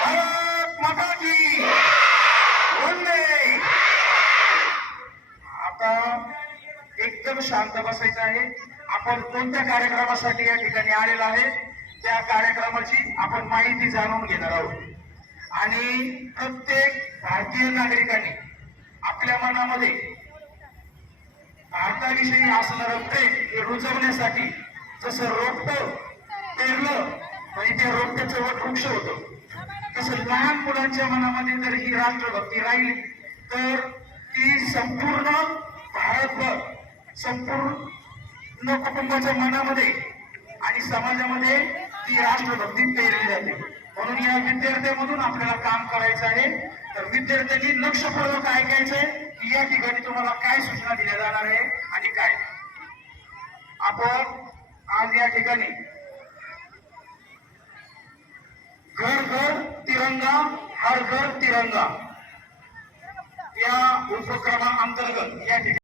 भारत माता की वंदे। आता एकदम शांत बसायचं आहे। आपण कोणत्या कार्यक्रमासाठी या ठिकाणी आलेलो आहे त्या कार्यक्रमाची आपण माहिती जाणून घेणार आहोत आणि प्रत्येक भारतीय नागरिकांनी आपल्या मनामध्ये भारताविषयी असणारं प्रेम हे रुजवण्यासाठी जसं रोपटं पेरलं म्हणजे त्या रोपट्याचं वृक्ष होतं, तसं लहान मुलांच्या मनामध्ये जर ही राष्ट्रभक्ती राहिली तर ती संपूर्ण भारतभर संपूर्ण कुटुंबाच्या मनामध्ये आणि समाजामध्ये ती राष्ट्रभक्ती पेरली जाते। म्हणून या विद्यार्थ्यांमधून आपल्याला काम करायचं आहे। तर विद्यार्थ्यांनी लक्षपूर्वक ऐकायचंय की या ठिकाणी तुम्हाला काय सूचना दिल्या जाणार आहे आणि काय। आपण आज या ठिकाणी घर घर तिरंगा हर घर तिरंगा या उपक्रमाअंतर्गत या ठिकाणी